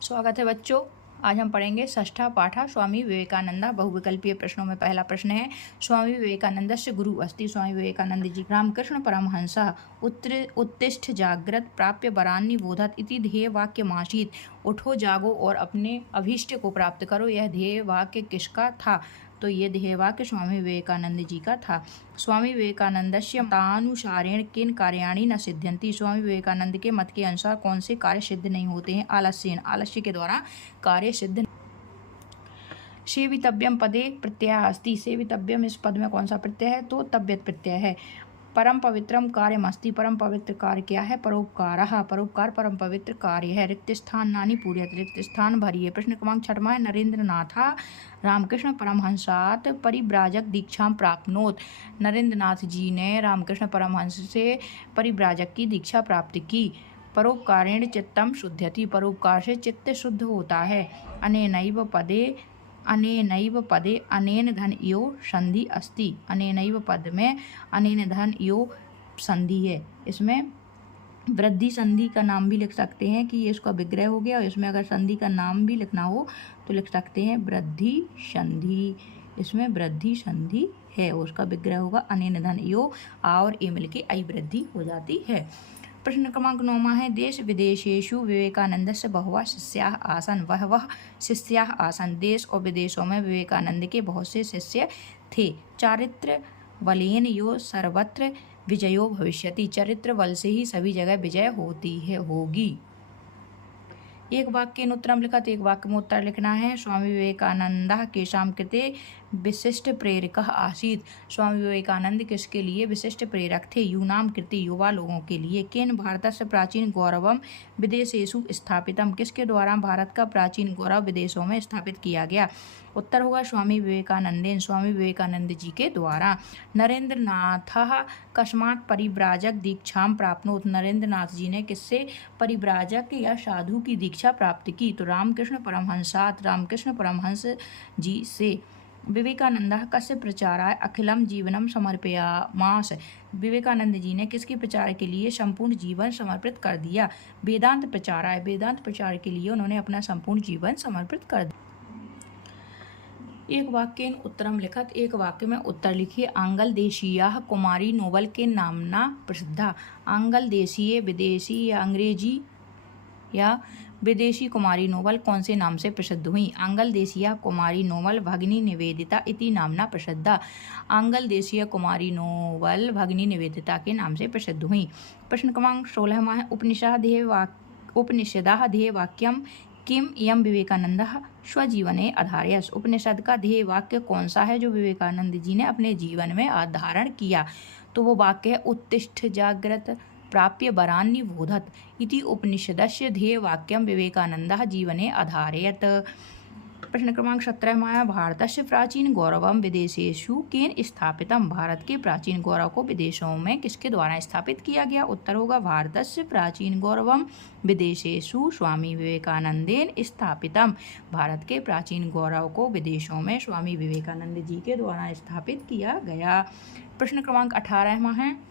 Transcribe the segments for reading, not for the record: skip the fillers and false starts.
स्वागत है बच्चों। आज हम पढ़ेंगे षष्ठा पाठा स्वामी विवेकानंदा बहुविकल्पीय प्रश्नों में पहला प्रश्न है, स्वामी विवेकानंदस्य गुरु अस्ति। स्वामी विवेकानंद जी रामकृष्ण परमहंसः उत्तिष्ठ जाग्रत प्राप्य वरान्नि बोधत इति ध्येय वाक्यमासीत्। उठो जागो और अपने अभीष्ट को प्राप्त करो, यह ध्येय वाक्य किसका था? तो ये ध्येय वाक्य स्वामी विवेकानंद जी का था। स्वामी विवेकानंदस्य मतानुसारेण किन कार्याणि न सिद्ध्यन्ति। स्वामी विवेकानंद के मत के अनुसार कौन से कार्य सिद्ध नहीं होते हैं? आलस्येन, आलस्य के द्वारा कार्य सिद्ध। सेवितव्यम पदे प्रत्यय अस्ति। सेवितव्यम इस पद में कौन सा प्रत्यय है? तो तव्यत प्रत्यय है। परम पवित्रम कार्यमस्ति। परम पवित्र कार्य क्या है? परोपकारः। परोपकार परम पवित्र कार्य है। रिक्त स्थानानि पूरयत। रिक्त स्थान भरिए। प्रश्न क्रमांक 6वां है, नरेंद्रनाथ रामकृष्ण परमहंसात् परिव्राजक दीक्षां प्राप्नोत। नरेंद्रनाथ जी ने रामकृष्ण परमहंस से परिव्राजक की दीक्षा प्राप्त की। परोपकारेण चित्तम शुद्ध्यति। परोपकार से चित्त शुद्ध होता है। अनेनैव पदे अनेन धन यो संधि अस्ति। अनेनैव पद में अनेन धन यो संधि है। इसमें वृद्धि संधि का नाम भी लिख सकते हैं कि ये इसका विग्रह हो गया, और इसमें अगर संधि का नाम भी लिखना हो तो लिख सकते हैं वृद्धि संधि। इसमें वृद्धि संधि है, उसका विग्रह होगा अनेन धन यो, और ए मिल के आई वृद्धि हो जाती है। प्रश्न क्रमांक 9वां है, देश विदेशेषु विवेकानंदस्य बहवः शिष्याः आसन्। वह शिष्याः आसन्। देश और विदेशों में विवेकानंद के बहुत से शिष्य थे। चारित्र बलेन यो सर्वत्र विजयो भविष्यति। चरित्र बल से ही सभी जगह विजय होगी। एक वाक्य उत्तरम लिखा, तो एक वाक्य में उत्तर लिखना है। स्वामी विवेकानंद केषां कृते विशिष्ट प्रेरकः आसीत्। स्वामी विवेकानंद किसके लिए विशिष्ट प्रेरक थे? यूनां कृते, युवा लोगों के लिए। केन भारतस्य प्राचीन गौरवम विदेशेषु स्थापितम। किसके द्वारा भारत का प्राचीन गौरव विदेशों में स्थापित किया गया? उत्तर होगा स्वामी विवेकानंदेन, स्वामी विवेकानंद जी के द्वारा। नरेंद्रनाथः कस्मात् परिव्राजक दीक्षां प्राप्नोत। नरेंद्रनाथ जी ने किससे परिव्राजक या साधु की दीक्षा प्राप्त की? तो रामकृष्ण परमहंसात्, रामकृष्ण परमहंस जी से। विवेकानंद कस्य प्रचाराय अखिलम जीवनम समर्पयामास। विवेकानंद जी ने किसके प्रचार के लिए संपूर्ण जीवन समर्पित कर दिया? वेदांत प्रचाराय, वेदांत प्रचार के लिए उन्होंने अपना संपूर्ण जीवन समर्पित कर दिया। एक वाक्य उत्तरम लिखत, एक वाक्य में उत्तर लिखिए। आंग्ल देशीया कुमारी नोबल के नामना प्रसिद्धा। आंग्ल देशीय विदेशी या अंग्रेजी या विदेशी कुमारी नोबल कौन से नाम से प्रसिद्ध हुई? आंग्ल देशीय कुमारी नोबल भगिनी निवेदिता इति नामना प्रसिद्धा। आंग्ल देशीय कुमारी नोबल भगिनी निवेदिता के नाम से प्रसिद्ध हुई। प्रश्न क्रमांक 16वां है, उपनिषदः ध्येय वाक्यम किम इयं विवेकानंदः स्वजीवने आधारयत्। उपनिषद का ध्येय वाक्य कौन सा है जो विवेकानंद जी ने अपने जीवन में आधारण किया? तो वो वाक्य है उत्तिष्ठ जाग्रत प्राप्य वरान्नि बोधत इति उपनिषदस्य ध्येय वाक्यम विवेकानंदः जीवने आधारयत्। प्रश्न क्रमांक 17वां है, भारतस्य प्राचीन गौरवम विदेशेषु केन स्थापितम। भारत के प्राचीन गौरव को विदेशों में किसके द्वारा स्थापित किया गया? उत्तर होगा भारतस्य प्राचीन गौरवम विदेशेषु स्वामी विवेकानंदेन स्थापितम। भारत के प्राचीन गौरव को विदेशों में स्वामी विवेकानंद जी के द्वारा स्थापित किया गया। प्रश्न क्रमांक 18वां है,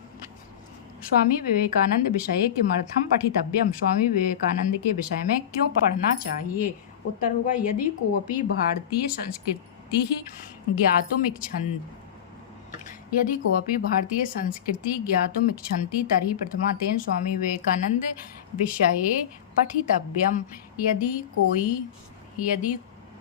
स्वामी विवेकानंद विषये किमर्थम पठितव्यम। स्वामी विवेकानंद के विषय में क्यों पढ़ना चाहिए? उत्तर होगा यदि कोऽपि भारतीय संस्कृति ज्ञातुम् इच्छन्ति तर्हि प्रथमतः स्वामी विवेकानंद विषये पठितव्यम।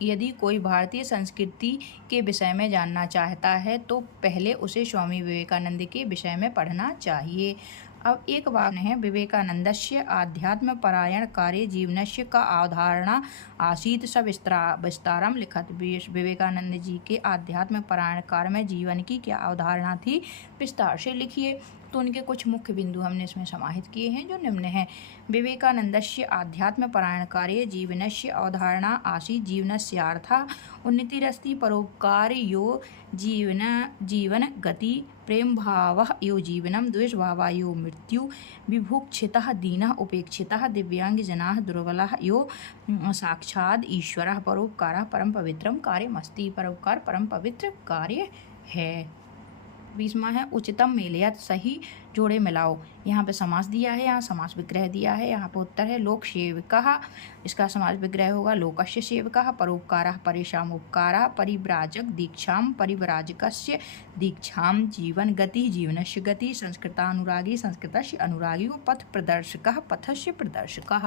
यदि कोई भारतीय संस्कृति के विषय में जानना चाहता है तो पहले उसे स्वामी विवेकानंद के विषय में पढ़ना चाहिए। अब एक वाक्य है, विवेकानंदस्य आध्यात्म परायण कार्य जीवनस्य का अवधारणा आसीत् स विस्तारम लिखत। विवेकानंद जी के आध्यात्म परायण कार्य में जीवन की क्या अवधारणा थी, विस्तार से लिखिए। तो उनके कुछ मुख्य बिंदु हमने इसमें समाहित किए हैं जो निम्न हैं। विवेकानंदस्य आध्यात्म परायण कार्य जीवनस्य अवधारणा आसीत् जीवनस्यार्थः उन्नतिरस्ति परोपकार यो जीवन गति प्रेम भावः यो जीवनम द्वेष भावः यो मृत्यु विभुक्षितः दीनः उपेक्षितः दिव्यांग जनाः दुर्बलाः यो साक्षात् ईश्वरः परोपकारः परम पवित्रम कार्यमस्ति। परोपकार परम पवित्र कार्य है। 20वां है उचितम मेलयत, सही जोड़े मिलाओ। यहाँ पे समास दिया है, यहाँ समास विग्रह दिया है। यहाँ पे उत्तर है लोक सेवकः, इसका समास विग्रह होगा लोकस्य सेवकः, परोपकारः परेषाम् उपकारः, परिव्राजक दीक्षां परिव्राजकस्य दीक्षां, जीवन गति जीवनस्य गति, संस्कृतानुरागी संस्कृतस्य अनुरागी, पथ प्रदर्शकः पथस्य प्रदर्शकः।